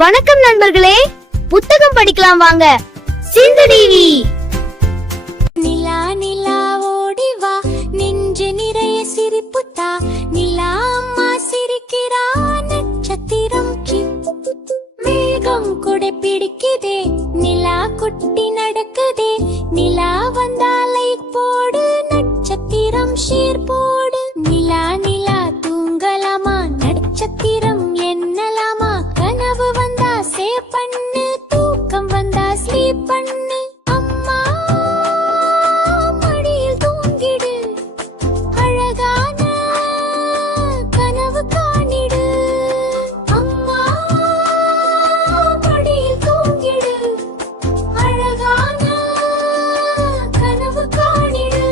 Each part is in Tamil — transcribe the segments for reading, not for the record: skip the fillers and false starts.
வணக்கம் நண்பர்களே, புத்தகம் படிக்கலாம் வாங்க. சிந்து டிவி. நிலா நிலா ஓடி வா, நெஞ்சு நிறைய சிரிப்புத்தா. நிலா அம்மா சிரிக்கிறா, நட்சத்திரம் மேகம் கூட பிடிக்குதே. நிலா குட்டி நடக்குதே. நிலா வந்தாலை போடு, நட்சத்திரம் ஷீர் போடு. நிலா நிலா தூங்கலாமா, நட்சத்திரம் என்னலாமா. கனவு வந்தா சேவ் பண்ணு, தூக்கம் வந்தா ஸ்லீப் பண்ணு. அம்மா மடியில் தூங்கிடு, அழகான கனவு காணிடு. அம்மா மடியில் தூங்கிடு, அழகான கனவு காணிடு.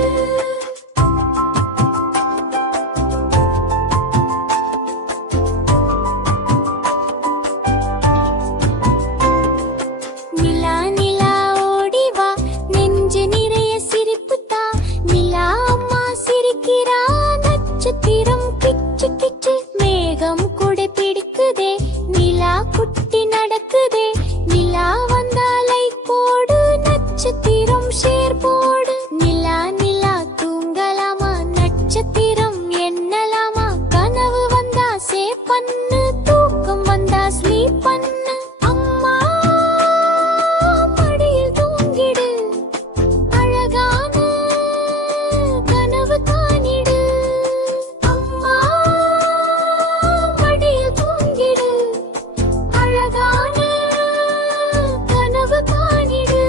நிலா நிலா ஓடி வா, நெஞ்சு நிறைய சிரிப்புத்தா. நிலா அம்மா சிரிக்கிறா, நட்சத்திரம் கிச்சு கிச்சு. மேகம் கூட பிடிக்குதே, நிலா குட்டி நடக்குதே. நிலா வந்தாலை போடு, நட்சத்திரம் ஷேர் போடு. நிலா நிலா தூங்கலாமா, நட்சத்திரம் என்னலாமா. கனவு வந்தா சேவ் பண்ணு, தூக்கம் வந்தா ஸ்லீப் பண்ணு. அம்மா மடியில் தூங்கிடு, அழகான கனவு காணிடு. அம்மா மடியில் தூங்கிடு, அழகான கனவு காணிடு.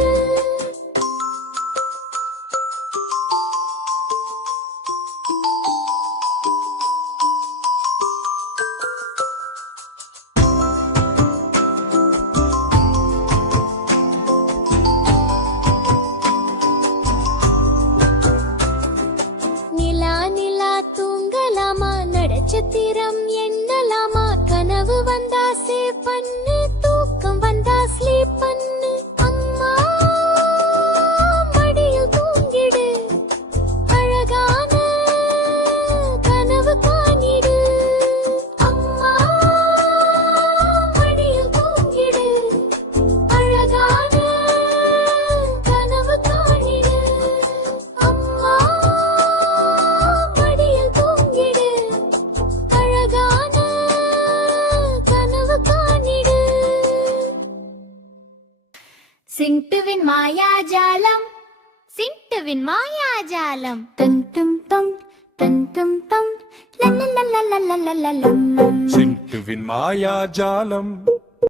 நிலா நிலா தூங்கலாமா, நட்சத்திரம் என்னலாமா. கனவு வந்தா சேவ் பண்ணு, தூக்கம் வந்தா ஸ்லீப் பண்ணு. அம்மா மடியில் தூங்கிடு, அழகான கனவு காணிடு. அம்மா மடியில் தூங்கிடு, அழகான கனவு காணிடு. அம்மா மடியில் தூங்கிடு, அழகான கனவு காணிடு. சிண்டுவின் மாயாஜாலம், சிண்டுவின் மாயாஜாலம். டன் டும் டம், டன் டும் டம், லல்லல்லல்லல்லல்லல்லம். சிண்டுவின் மாயாஜாலம்